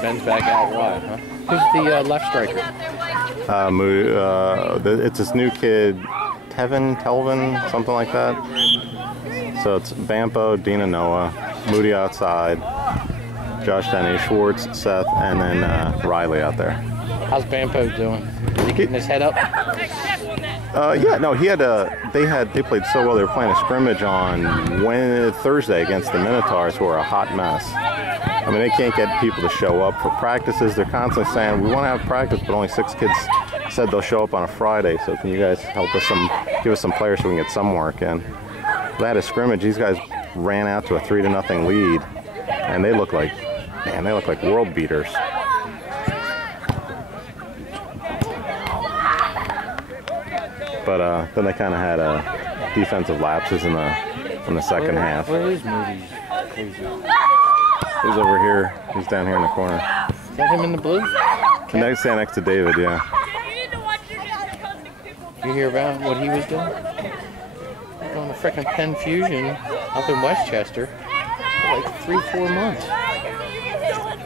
Ben's back out wide, huh? Who's the left striker? It's this new kid, Telvin, something like that. So it's Bampo, Dina Noah, Moody outside, Josh Denny, Schwartz, Seth, and then Riley out there. How's Bampo doing? Is he getting his head up? Yeah, no, they played so well. They were playing a scrimmage on Thursday against the Minotaurs, who are a hot mess. I mean, they can't get people to show up for practices. They're constantly saying, we want to have practice, but only 6 kids said they'll show up on a Friday. So can you guys help us give us some players so we can get some work in? They had a scrimmage. These guys ran out to a 3-0 lead, and they look like world beaters. But then they kind of had defensive lapses in the second half. Where is Moody? He's over here. He's down here in the corner. Is that him in the blue? Next to David, yeah. You hear about what he was doing? Going to frickin' Penn Fusion up in Westchester for like 3-4 months.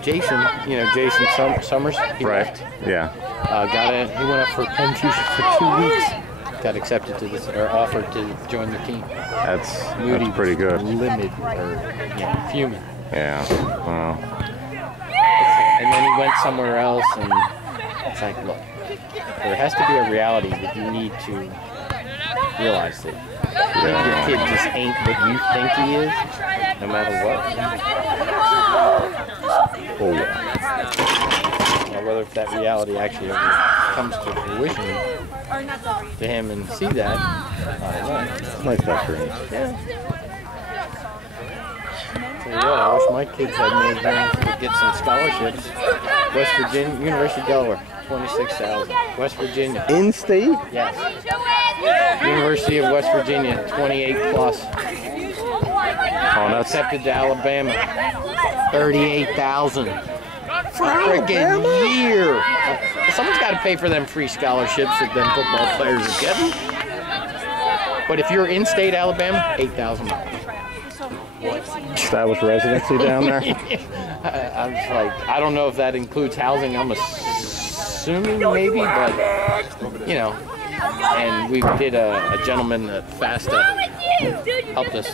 Jason Summers, he left. Yeah. He went up for Penn Fusion for 2 weeks. Got accepted to this, or offered to join the team. That's pretty good. Livid, fuming. Yeah. Well. And then he went somewhere else, and it's like, look, there has to be a reality that you need to realize that your kid just ain't what you think he is, no matter what. Oh yeah. Now, whether if that reality actually ever comes to fruition to him and see that, I don't know. It's nice that for him. Yeah. Tell you what, I wish my kids had made plans to get some scholarships. West Virginia, University of Delaware, $26,000. West Virginia. In state? Yes. University of West Virginia, 28 plus. Oh, that's accepted to Alabama, 38,000. For a friggin' year. Someone's got to pay for them free scholarships that them football players are getting. But if you're in state Alabama, $8,000. Established residency down there? I was like, I don't know if that includes housing. I'm assuming maybe, but and we did a gentleman at FAFSA helped us,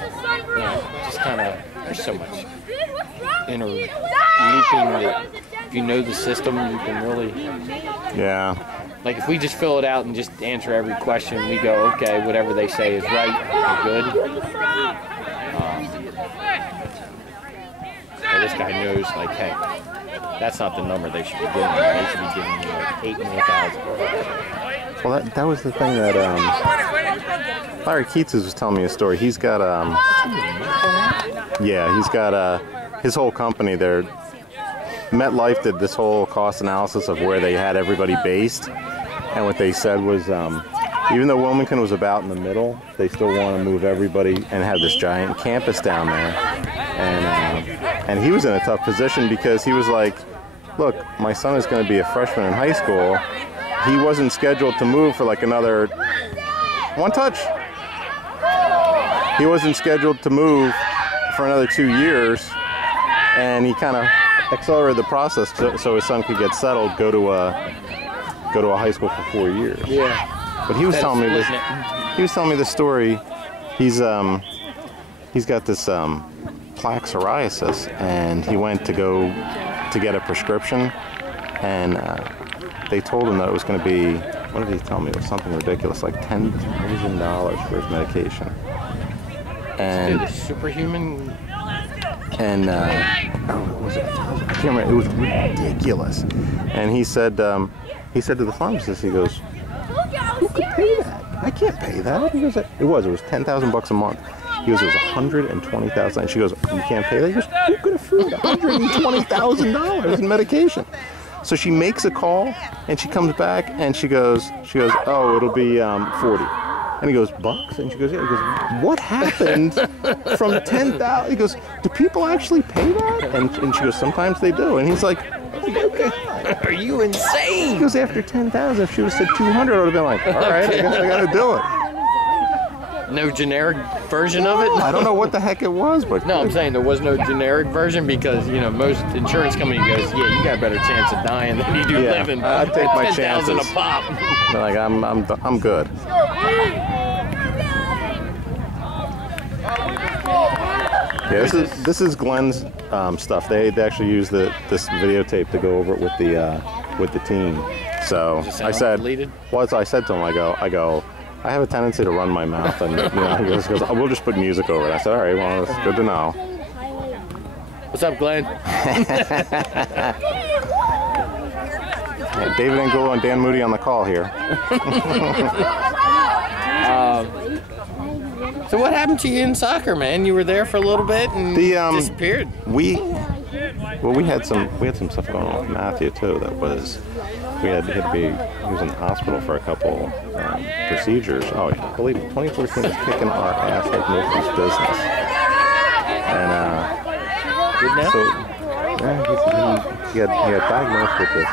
just kind of, there's so much interlooping that if you know the system, you can really, like if we just fill it out and just answer every question, we go, okay, whatever they say is right, we're good. But this guy knows, like, hey, that's not the number they should be giving you. They should be giving you like 8 more thousand. Well, that was the thing that Larry Keats was telling me a story. He's got his whole company there. MetLife did this whole cost analysis of where they had everybody based, and what they said was even though Wilmington was about in the middle, they still want to move everybody and have this giant campus down there. And he was in a tough position because he was like, look, my son is going to be a freshman in high school. He wasn't scheduled to move for like another one touch. He wasn't scheduled to move for another 2 years, and he kind of accelerated the process so his son could get settled, go to a high school for 4 years. Yeah. But he was telling me this. He was telling me this story. He's got this plaque psoriasis, and he went to go to get a prescription, and they told him that it was going to be, what did he tell me? It was something ridiculous, like $10,000 for his medication. And superhuman. And was it? I can't remember. It was ridiculous. And he said to the pharmacist, he goes, "Who could pay that? I can't pay that." He goes, "It was $10,000 a month." He goes, "It was $120,000." And she goes, "You can't pay that?" He goes, "Who could afford $120,000 in medication?" So she makes a call, and she comes back, and she goes, "Oh, it'll be 40." And he goes, "Bucks?" And she goes, "Yeah." He goes, "What happened from 10,000?" He goes, "Do people actually pay that?" And she goes, "Sometimes they do." And he's like, "Oh my God, are you insane?" He goes, "After 10,000, if she would have said 200, I would have been like, all right, I guess I got to do it." No generic version of it? I don't know what the heck it was, but No, I'm saying there was no generic version because, you know, most insurance company goes, yeah, you got a better chance of dying than you do living. I'd take my 10,000 chances. a pop. They're like, I'm good. Yeah, this is Glenn's stuff. They actually use this videotape to go over it with the team. So I said, I said to him, I go, I have a tendency to run my mouth, and you know, he goes, we'll just put music over it. I said, all right, well, that's good to know. What's up, Glenn? Yeah, David Angulo and Dan Moody on the call here. So what happened to you in soccer, man? You were there for a little bit and disappeared. We had some stuff going on with Matthew too. That was he was in the hospital for a couple procedures. Oh, I believe 2014 was kicking our ass like nobody's business. And good now? so he got diagnosed with this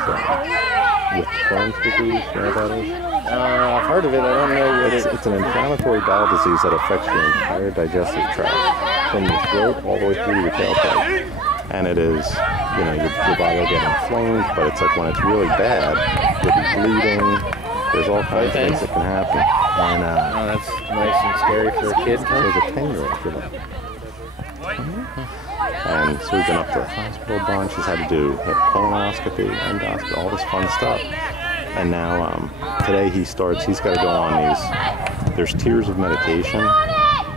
with Crohn's disease. You know what that is? I've heard of it. I don't know what It's an inflammatory bowel disease that affects your entire digestive tract, from your throat all the way through your tailpipe. And it is, you know, your body will get inflamed, but it's like when it's really bad, you'll be bleeding. There's all kinds of things that can happen. And that's nice and scary for a kid. there's a 10-year-old kid. And so we've been up to the hospital a bunch. He's had to do colonoscopy, endoscopy, all this fun stuff. And now today he's got to go on there's tiers of medication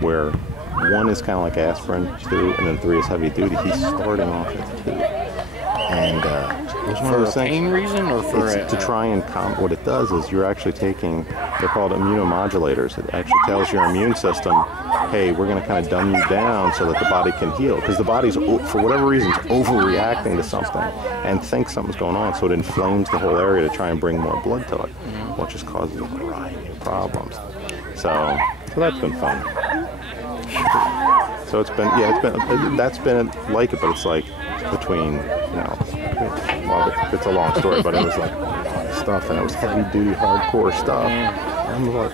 where 1 is kind of like aspirin, 2, and then 3 is heavy duty. He's starting off at 2. And it was one of those For a pain reason or for to try and what it does is you're actually taking, they're called immunomodulators. It actually tells your immune system, hey, we're going to kind of dumb you down so that the body can heal. Because the body's, for whatever reason, is overreacting to something and thinks something's going on. So it inflames the whole area to try and bring more blood to it, which just causes a variety of problems. So that's been fun. So that's been like it, but it's like between, you know, well, it's a long story, but it was like a lot of stuff, and it was heavy duty, hardcore stuff. And I'm like,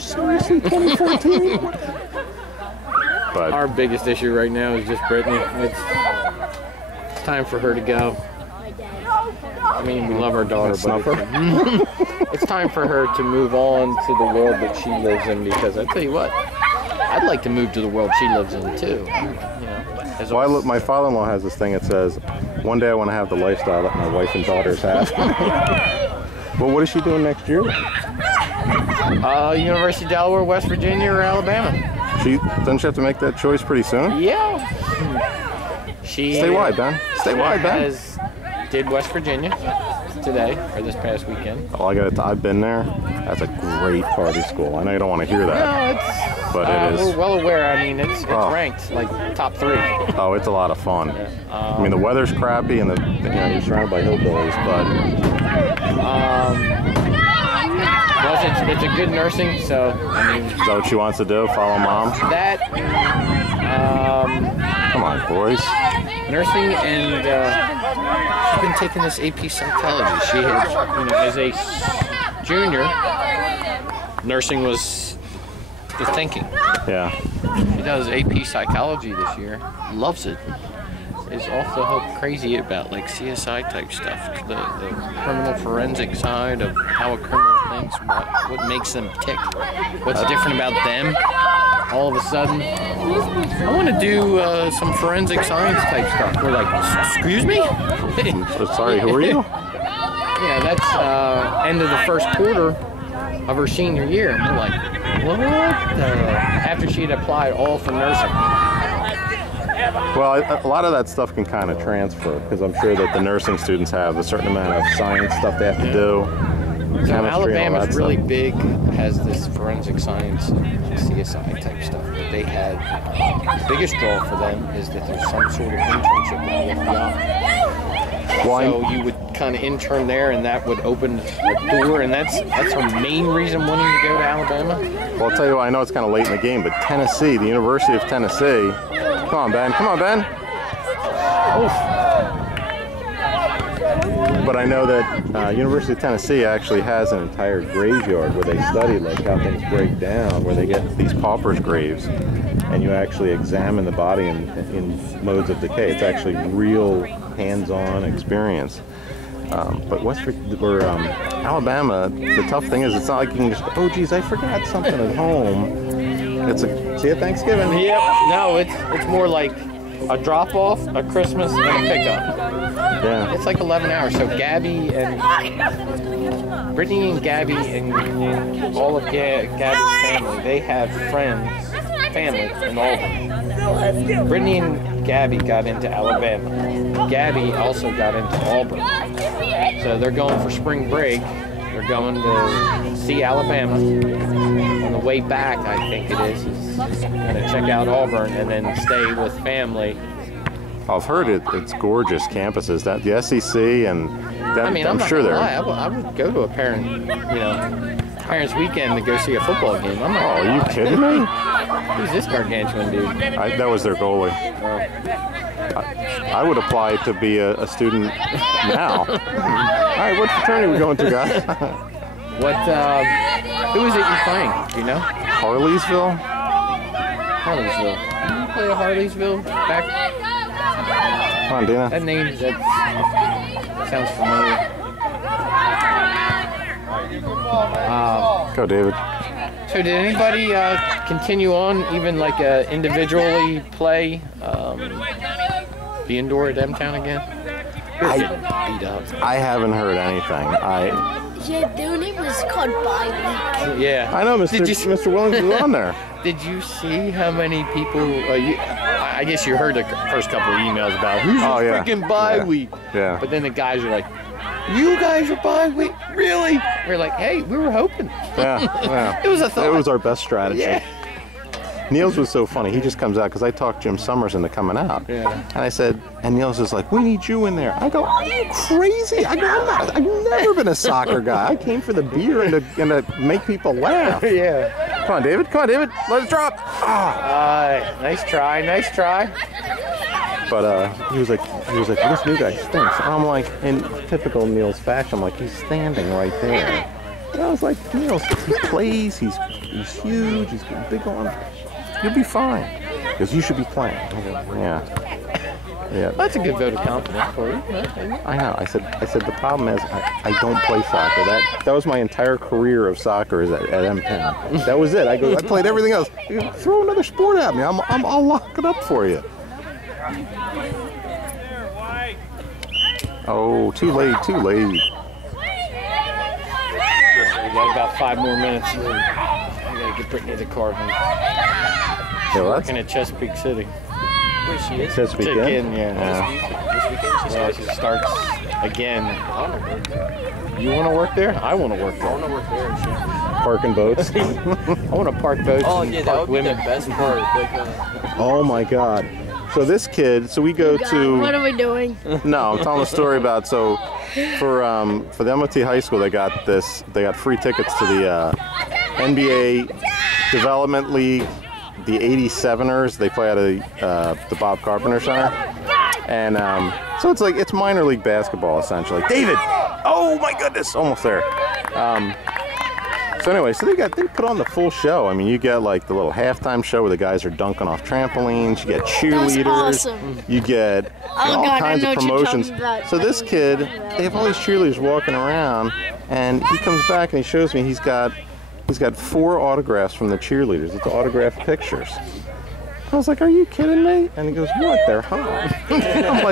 seriously, 2014? But our biggest issue right now is just Brittany. It's time for her to go. I mean, we love our daughter, but it's time for her to move on to the world that she lives in, because I tell you what, I'd like to move to the world she lives in too. You know, my father-in-law has this thing that says, one day I want to have the lifestyle that my wife and daughters have. Well, what is she doing next year? University of Delaware, West Virginia, or Alabama. Doesn't she have to make that choice pretty soon? Yeah. Stay wide, Ben. Stay wide, Ben. Did West Virginia today, or this past weekend. Oh, I've been there. That's a great party school. I know you don't want to hear that. But it is. We're well aware. I mean, it's ranked like top 3. Oh, it's a lot of fun. Yeah. I mean, the weather's crappy, and you're surrounded by hillbillies, but well, it's a good nursing. So I mean, is that what she wants to do? Follow mom? That. Come on, boys. Nursing, and she's been taking this AP psychology. She had, you know, as a junior, nursing was the thinking. Yeah. She does AP psychology this year. Loves it. Is off the hook crazy about like CSI type stuff. The criminal forensic side of how a criminal thinks, what makes them tick, what's different about them. All of a sudden, I want to do some forensic science type stuff. We're like, excuse me? Sorry, who are you? Yeah, that's end of the first quarter of her senior year. And we're like, what? After she had applied all for nursing. Well, a lot of that stuff can kind of transfer, because I'm sure that the nursing students have a certain amount of science stuff they have to do. So Alabama's really big, has this forensic science, CSI type stuff. But they had, the biggest draw for them is that there's some sort of internship with the FBI. So you would kind of intern there, and that would open a door, and that's her main reason wanting to go to Alabama. Well, I'll tell you what, I know it's kind of late in the game, but Tennessee, the University of Tennessee, come on, Ben. Come on, Ben. Oof. But I know that University of Tennessee actually has an entire graveyard where they study like how things break down, where they get these paupers' graves, and you actually examine the body in modes of decay. It's actually real hands-on experience. But Alabama, the tough thing is it's not like you can just, oh geez, I forgot something at home. It's a, see you at Thanksgiving. Yep. No, it's more like a drop-off, a Christmas, and a pickup. Yeah. It's like 11 hours. So Gabby and Brittany and Gabby and all of Gabby's family, they have family in Auburn. Brittany and Gabby got into Alabama. Gabby also got into Auburn. So they're going for spring break. They're going to see Alabama. On the way back, I think it is going to check out Auburn and then stay with family. I've heard it's gorgeous campuses. That the SEC and that, I mean, I'm not sure gonna they're. lie. I would go to a parents' weekend to go see a football game. I'm not. Oh, are you kidding me? Who's this gargantuan dude? That was their goalie. I would apply to be a student now. All right, what fraternity are we going to, guys? Who is it you're playing? Do you know? Harleysville? Harleysville. Did you play at Harleysville back? Come on, Dina. That name, that sounds familiar. Go, David. So did anybody continue on, even like individually play the indoor at M-Town again? Beat up. I haven't heard anything. Yeah, their name was called Bye Week. Yeah. I know Mr. Williams was on there. Did you see how many people? I guess you heard the first couple of emails about who's freaking bye week. Yeah. But then the guys are like, "You guys are bye week, really?" We're like, "Hey, we were hoping." Yeah. It was a thought. It was our best strategy. Yeah. Niels was so funny. He just comes out because I talked Jim Summers into coming out. Yeah. And I said, and Niels is like, "We need you in there." I go, "Are you crazy?" I go, I've never been a soccer guy. I came for the beer and to make people laugh. Yeah. Come on, David. Let it drop. Nice try. But he was like, this new guy stinks. And I'm like, in typical Niels fashion, I'm like, he's standing right there. And I was like, Niels, he plays. He's huge. He's got big arms. You'll be fine. Because you should be playing. Yeah. That's a good vote of confidence for you. I know. I said the problem is I don't play soccer. That was my entire career of soccer is at M-Town. That was it. I played everything else. Throw another sport at me. I'll lock it up for you. Oh, too late. We got about 5 more minutes. We gotta get Brittany the car. She's working at Chesapeake City. Where she is? Chesapeake Inn? Yeah, she starts again. You want to work there? I want to work there. I want to work there and shit. Parking boats. I want to park boats. Oh and yeah, park that would be women. the best part. Like, Oh my God. So this kid, we go to. What are we doing? No, I'm telling a story about for the MOT High School they got free tickets to the NBA Development League, the 87ers. They play out of the Bob Carpenter Center, and so it's minor league basketball essentially. David, oh my goodness, almost there. So anyway, they put on the full show. I mean, you get like the little halftime show where the guys are dunking off trampolines. You get cheerleaders. Awesome. You get all kinds of promotions. So this kid, they have all these cheerleaders walking around, and he comes back and he shows me he's got 4 autographs from the cheerleaders. It's autographed pictures. I was like, "Are you kidding me?" And he goes, "What? They're hot." I'm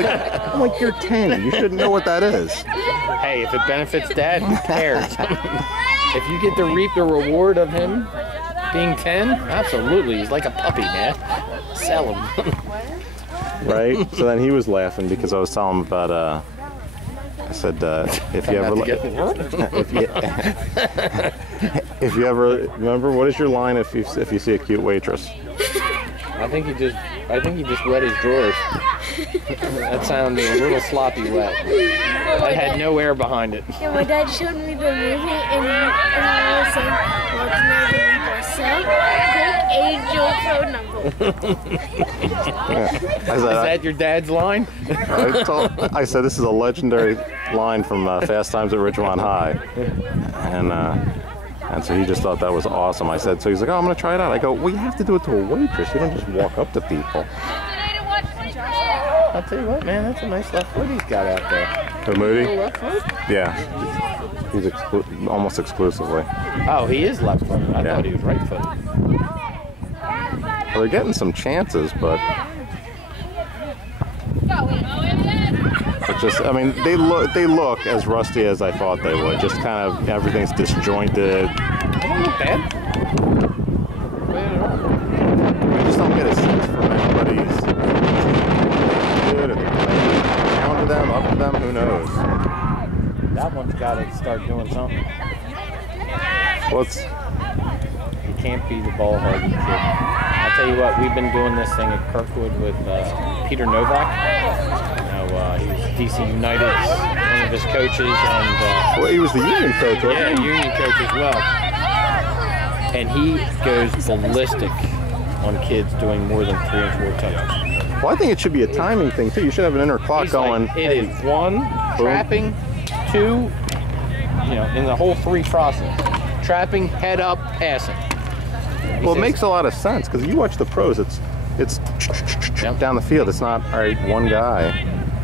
like, "You're 10. You should know what that is." Hey, if it benefits Dad, who cares? If you get to reap the reward of him being 10, absolutely. He's like a puppy, man. Sell him. Right? So then he was laughing because I was telling him about, I said, if you ever, remember, what is your line if you see a cute waitress? I think he just wet his drawers. That sounded a little sloppy wet. That had no air behind it. Yeah, my dad showed me the movie, and I was saying, what's the name of the Angel phone number? I Is said, that your dad's line? I said this is a legendary line from Fast Times at Ridgemont High, and so he just thought that was awesome. I said, so he's like, oh, I'm gonna try it out. I go, well, you have to do it to a waitress. You don't just walk up to people. I'll tell you what, man, that's a nice left foot he's got out there. The Moody? Left foot? Yeah, he's almost exclusively. Oh, he is left footed. I Yeah. thought he was right footed. Well, they're getting some chances, but just, I mean, they look as rusty as I thought they would. Just kind of everything's disjointed. They don't look bad. Bad at all. I just don't get a sense from anybody's good. Are they playing down to them, up to them? Who knows? That one's got to start doing something. Well, it's, He can't be the ball harding kid. I'll tell you what, we've been doing this thing at Kirkwood with Peter Novak. He was DC United's one of his coaches, and well, he was the union coach, wasn't yeah, he? union coach as well. And he goes ballistic on kids doing more than 3 and 4 touches. Well, I think it should be a timing thing too. You should have an inner clock He's going. like, it is 1, trapping, 2, in the whole 3 process. Trapping, head up, passing. Well, it makes a lot of sense because you watch the pros. It's Yep. down the field. It's not all right. One guy.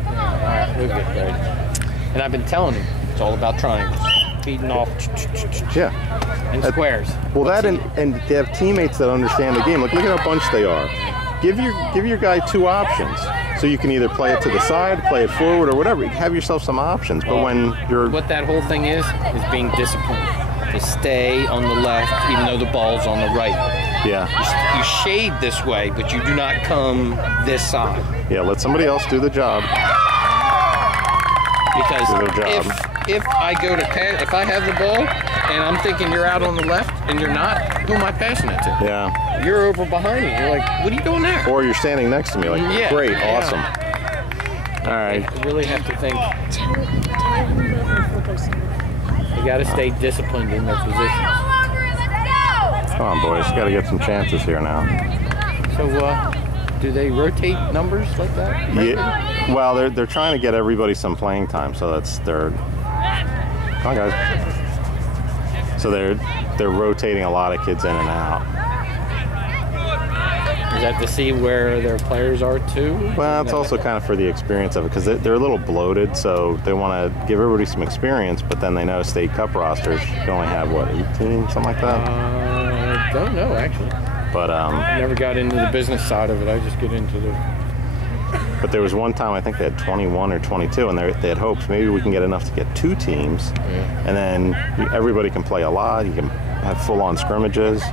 All right, we'll get ready. And I've been telling him, it's all about triangles. Feeding off Yeah. and squares. Well, that and they have teammates that understand the game. Look at how bunched they are. Give your guy 2 options, so you can either play it to the side, play it forward, or whatever. Have yourself some options. But when you're What that whole thing is being disciplined. To stay on the left, even though the ball's on the right. yeah, You shade this way, but you do not come this side. let somebody else do the job. Because Do their job. if I go to pass, if I have the ball and I'm thinking you're out on the left and you're not, who am I passing it to? Yeah. You're over behind me. You're like, what are you doing there? Or you're standing next to me, like, Yeah, great, yeah. awesome. All right. You really have to think. You got to stay disciplined in their positions. Come on, boys. Got to get some chances here now. So, do they rotate numbers like that? Yeah. Well, they're trying to get everybody some playing time, so they're. Come on, guys. So they're rotating a lot of kids in and out. Is that to see where their players are too? Well, it's also kind of for the experience of it because they're a little bloated, so they want to give everybody some experience. But then they know state cup rosters can only have 18, something like that. Don't know actually. But I never got into the business side of it. I just get into the. But there was one time I think they had 21 or 22, and they had hopes maybe we can get enough to get 2 teams, and then everybody can play a lot. You can have full-on scrimmages,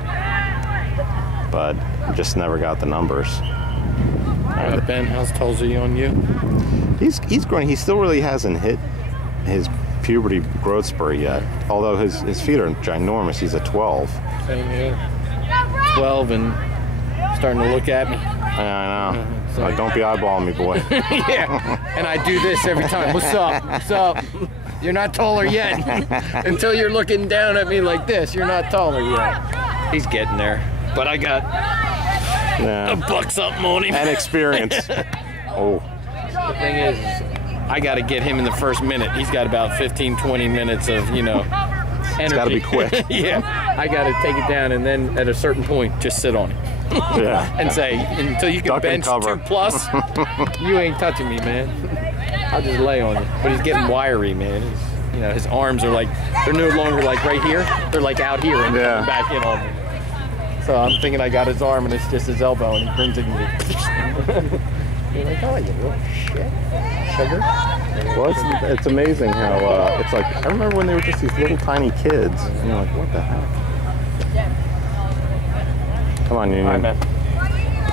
but just never got the numbers. Ben, how's Tulsey on you? He's growing. He still really hasn't hit his puberty growth spurt yet. Although his feet are ginormous. He's a 12. Same here. 12 and starting to look at me. I know. Like, don't be eyeballing me, boy. Yeah, and I do this every time. What's up? What's up? You're not taller yet. Until you're looking down at me like this, you're not taller yet. He's getting there. But I got a buck something on him. And experience. Oh. The thing is, I got to get him in the first minute. He's got about 15, 20 minutes of, energy. It's got to be quick. Yeah, I got to take it down, and then at a certain point, just sit on it. Yeah. And say, until you can Duck and bench cover. 2+, you ain't touching me, man. I'll just lay on you. But he's getting wiry, man. His arms are like, they're no longer like right here. They're like out here and coming back in on me. So I'm thinking I got his arm and it's just his elbow and he brings it to me. You're like, oh, you little shit. Sugar. Well, it's amazing how it's like, I remember when they were just these little tiny kids. And you're like, what the heck? Come on, Union. All right, man.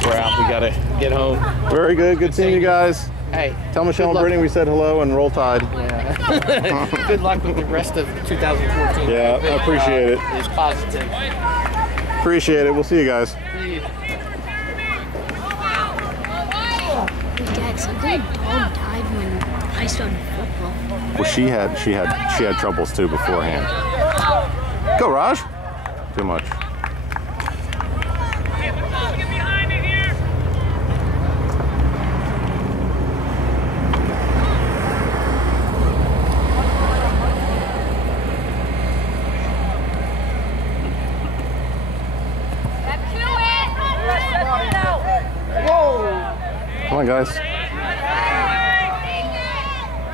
We're out. We got to get home. Very good. Good seeing you guys. Hey. Tell Michelle and Brittany we said hello and roll tide. Yeah. Good luck with the rest of 2014. Yeah, I appreciate it. It's positive. Appreciate it. We'll see you guys. Dad, something dog died when I started football. Well, she had troubles too beforehand. Go, Raj. Too much. Come on, guys.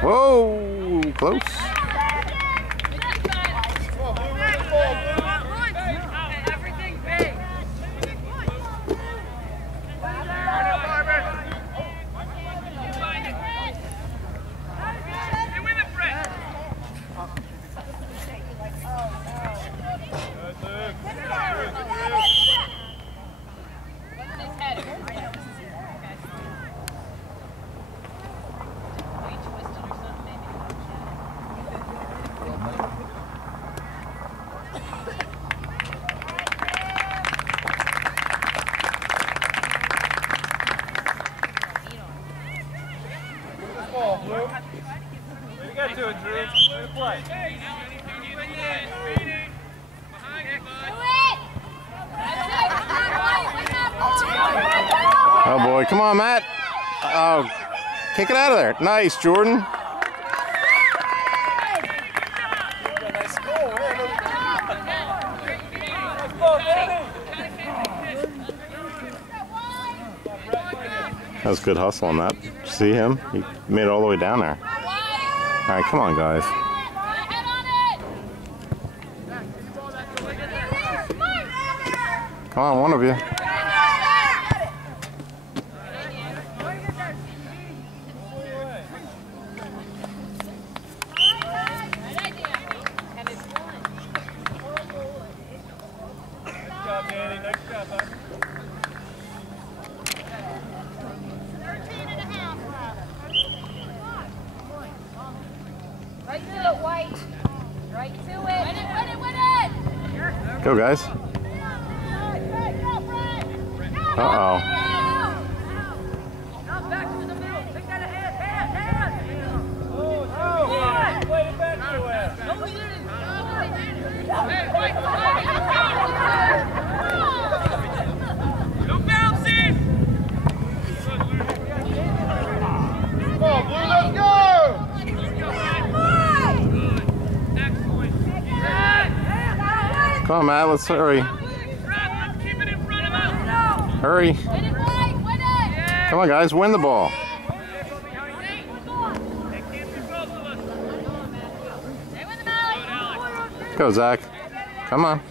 Whoa, close. Oh boy, come on, Matt. Oh, kick it out of there. Nice, Jordan. That was good hustle on that. Did you see him? He made it all the way down there. All right, come on, guys. Come on, one of you. Go, guys. Uh-oh. Come on, Matt, let's hurry. Hurry. Come on, guys, win the ball. Go, Zach. Come on.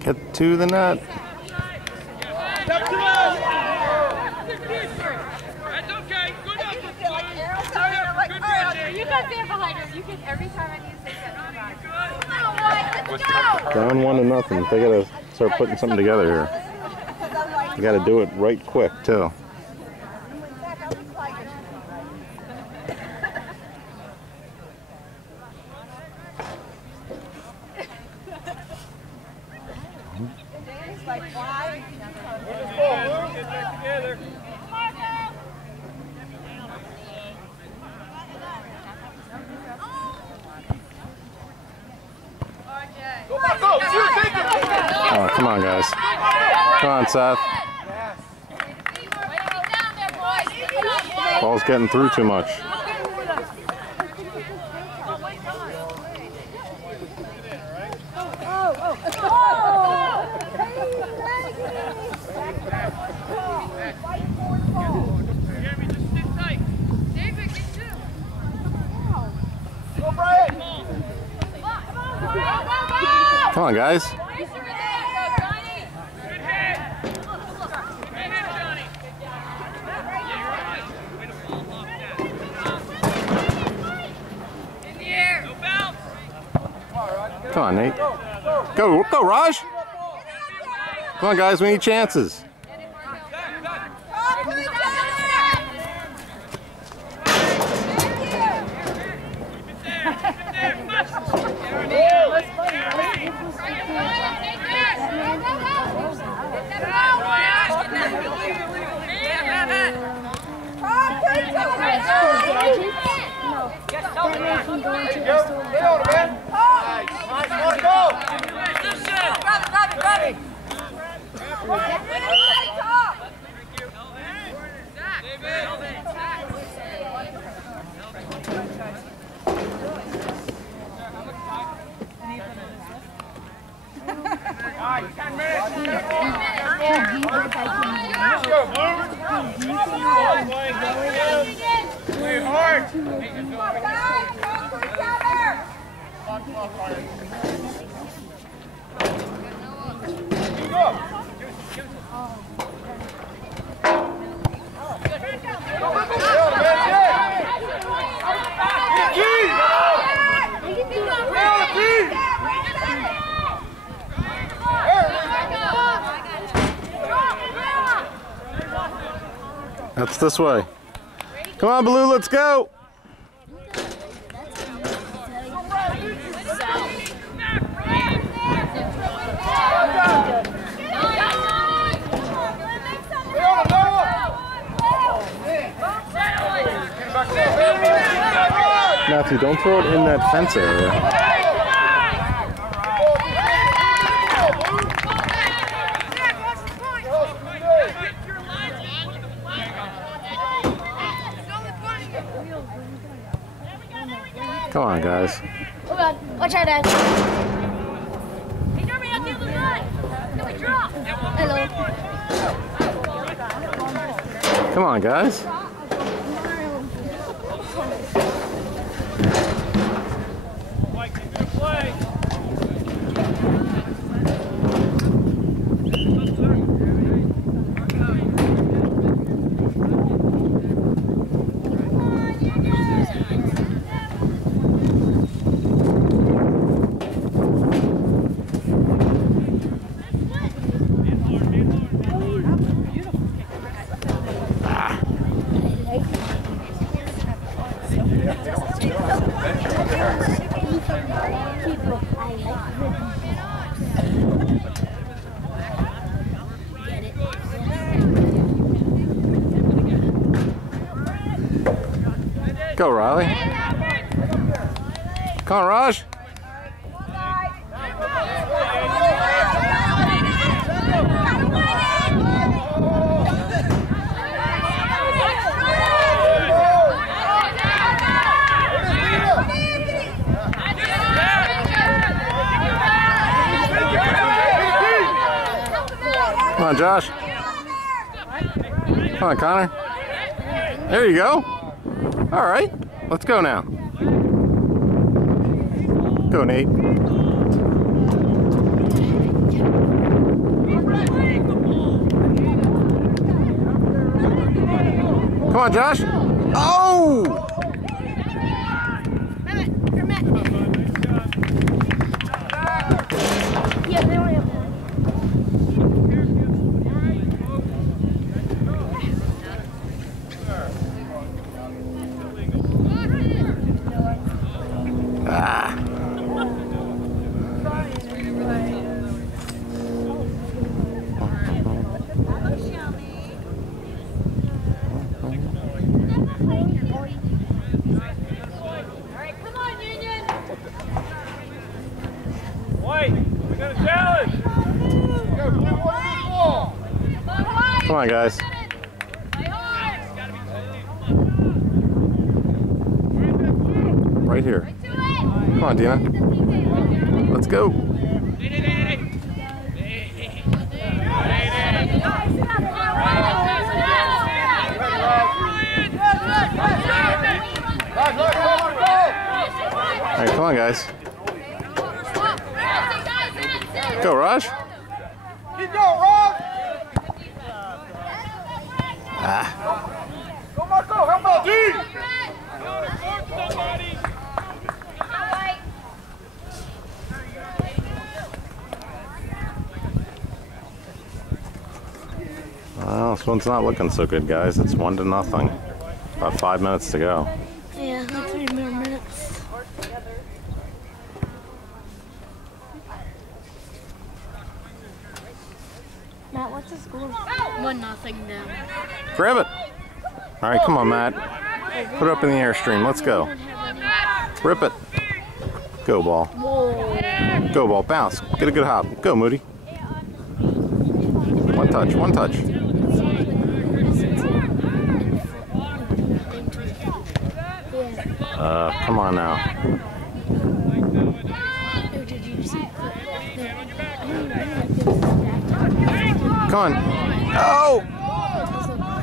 Get to the net. Down 1-0. They gotta start putting something together here. They gotta do it right quick too. Oh, come on, guys. Come on, Seth. Ball's getting through too much. Come on, guys. Come on, Nate. Go, Raj. Come on, guys. We need chances. imagine? No. That man can go into the store. That's this way. Come on, Blue, let's go. Matthew, don't throw it in that fence area. Come on, guys. Oh God, watch out, Dad. Hello. Come on, guys. Go, Riley. Come on, Raj. Come on, Josh. Come on, Connor. There you go. All right, let's go now. Go, Nate. Come on, Josh. Oh! Come on, guys. Right here. Come on, Dina. Let's go. All right, come on, guys. Go, Raj. Keep going, Raj. Go, Marco. Help out, D. Well, this one's not looking so good, guys. It's 1-0. About 5 minutes to go. Yeah, like 3 more minutes. Matt, what's the score? 1-0 now. Grab it. All right, come on, Matt. Put it up in the airstream. Let's go. Rip it. Go, ball. Whoa. Go, ball. Bounce. Get a good hop. Go, Moody. One touch. One touch. Come on now. Come on. Oh!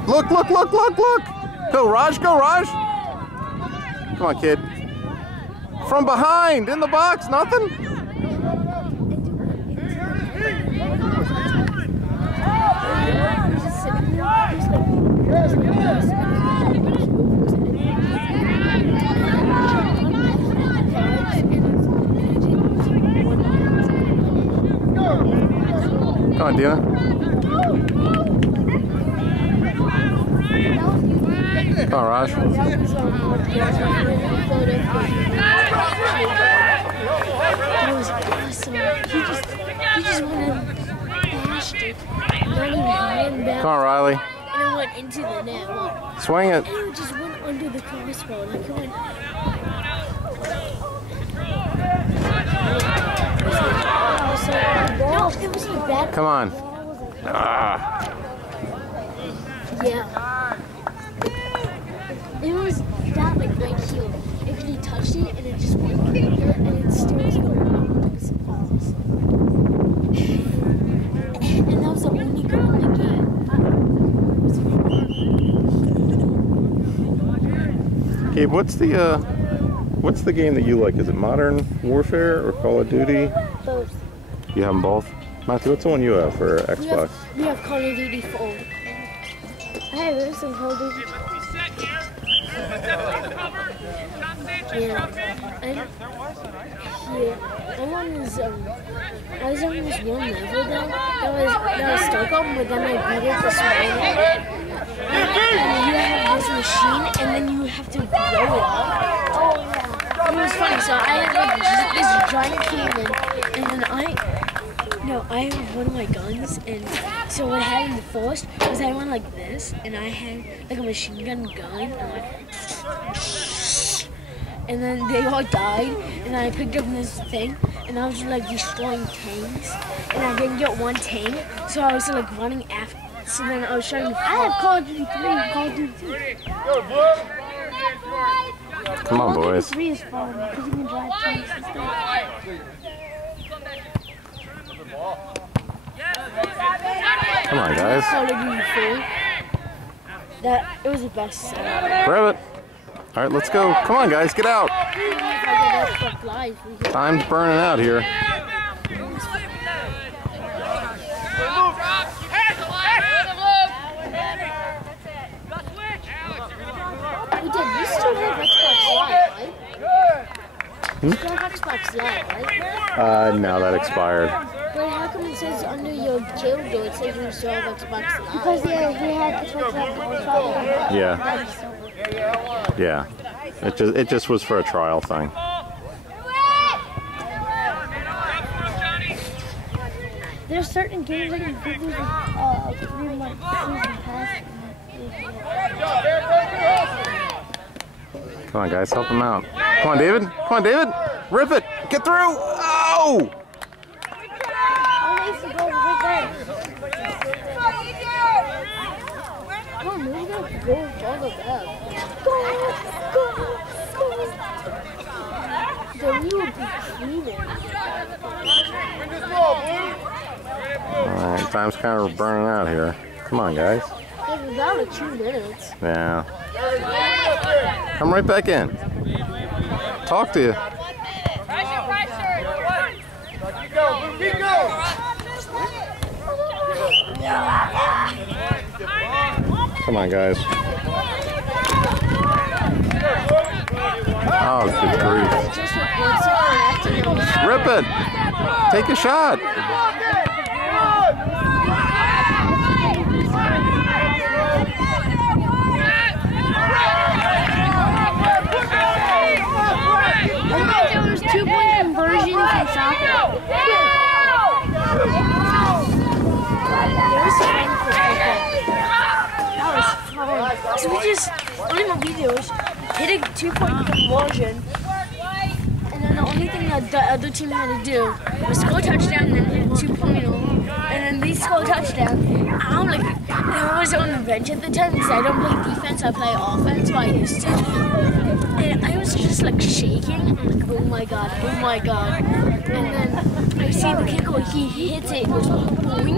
Look, look, look, look, look! Go, Raj, go, Raj! Come on, kid. From behind, in the box, nothing? Come on, Dina. Come on, Raj. That was awesome. He just went and bashed it. Not even hand Come on, Riley. And it went into the net. Swing it. And it just went under the crossbar. Like it went. No, it was like that. Come on. Ah. Yeah. It was that like right here. If he touched it and it just went under and it still was going on. It was awesome. And that was the only goal in the game. Gabe, what's the game that you like? Is it Modern Warfare or Call of Duty? Both. You have them both? Matthew, what's the one you have for Xbox? We have Call of Duty 4. Hey, there's some Call of Duty. Yeah. I was on this one level though. That was Stockholm, but then I beat it this morning. And you have this machine, and then you have to blow it up. Oh yeah. It was funny. So I had like this giant cannon, and then I have one of my guns, and so what happened first was I went like this, and I had like a machine gun, and and then they all died, and I picked up this thing, and I was like destroying tanks, and I didn't get one tank, so I was like running after. So then I was trying to. I have Call of Duty 3, Call of Duty 2. Come on, boys. 3 is fun because you can drive tanks and stuff. Come on, guys. Call of Duty 4. It was the best setup. Grab it. All right, let's go. Come on, guys, get out. Time's burning out here. We did. You still have Xbox Live, right? You still have Xbox Live, right? No, that expired. But how come it says under your kill door, it says you still have Xbox Live? Because he had Xbox Live. Yeah. Yeah. It just was for a trial thing. There's certain games that can give you 3-month season pass. Come on, guys, help him out. Come on, David. Come on, David. Rip it. Get through. Oh! Come on, move that goal all the way up. Then you would be cleaning. Alright, time's kind of burning out here. Come on, guys. It's about 2 minutes. Yeah. Come right back in. Talk to you. Keep going. Come on, guys. Oh, good grief. Rip it. Take a shot. There was 2-point conversion from soccer. That was fun. So we just, on the videos, hit a 2-point conversion, and then the only thing that the other team had to do was score a touchdown and then hit a 2-pointer, and then they score a touchdown. I'm like, I was on the bench at the time because I don't play defense, I play offense, so I used to. And I was just like shaking. I'm like, oh my god, oh my god. And then I see the kicker, he hits it, it goes boing.